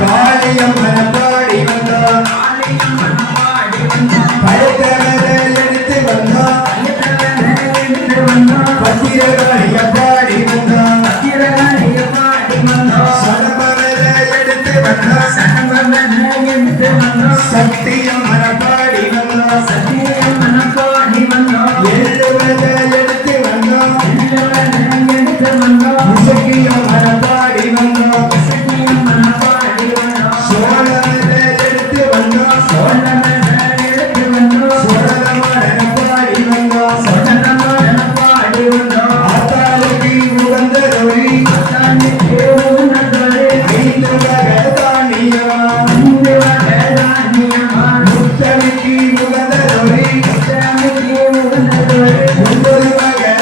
காளியம்மன பாடி வந்தோம் பழத்தவரை எடுத்து வந்தோம் பத்திரகாளிய பாடி வந்தோம் சடபவரை எடுத்து வந்தோம் சத்தியம்மன பாடி வந்தோம் எழுவரை எடுத்து வந்தோம் முசக்கியம்மன பாடி வந்தோம் சோழவரை எடுத்து வந்தோம் சோழமன பாடி வந்தோம் ஆத்தாளுக்கு உகந்த தொழி ஐந்து வகை தானியமா முத்தமிக்கு உகந்த தொழி 9 வகை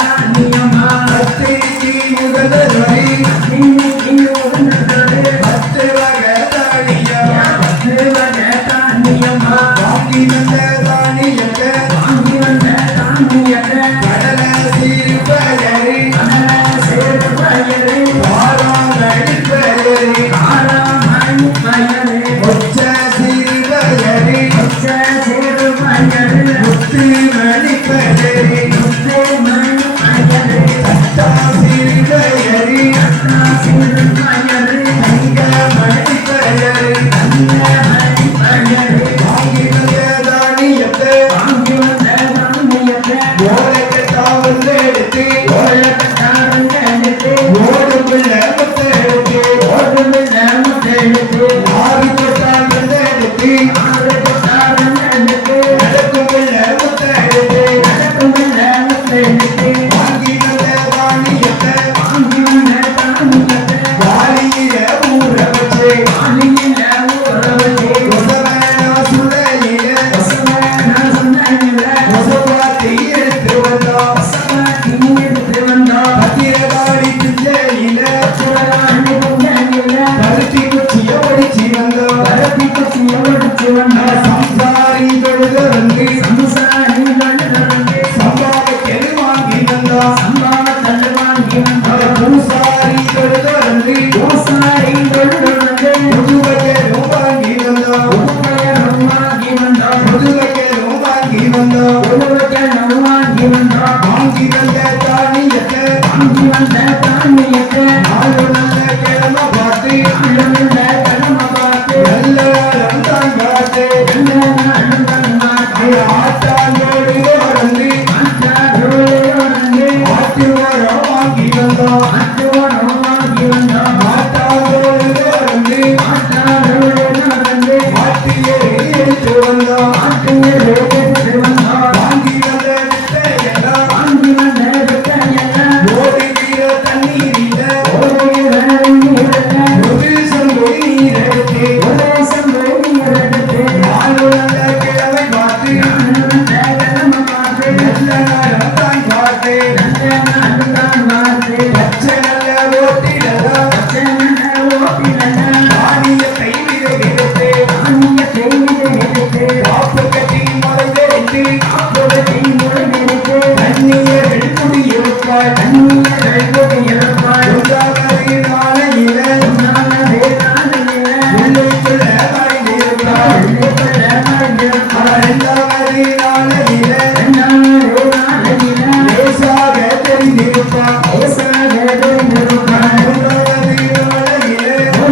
தானியமா கத்திரிக்கு உகந்த தொழி 10 வகை தானியமா வாங்கி வந்த தானியத்தை கடல சீர்பயரி காராமணி பயரி ஒச்ச சீர்பயரி முத்து மணி பயரி தட்டா சீர்பயரி தங்க மணி பயரி வாங்கி வந்த தானியத்தை ஓலக்கட்டாவில் எடுத்து ஓடுமுள்ள முத்தை எடுத்து ஆறு கொட்டால் வந்து எடுத்து நடக்குமுள்ள முத்தை எடுத்து வாங்கி வந்த தானியத்தை வாலியில ஊற வச்சு கொசவனா சுளையில கொசவாத்தி எடுத்து வந்தோம் பத்திரகாளி பிள்ளையில பருத்தி குச்சிய ஒடிச்சு வந்தோம் சம்சாரி தொழுத வந்து சம்பாவக்கெழு வாங்கி வந்தோம் பூசாரி தொழுத வந்து புதுவையரும் வாங்கி வந்தோம் புதுவையரும் வாங்கி வந்தோம் வாங்கி வந்த தானியத்தை 4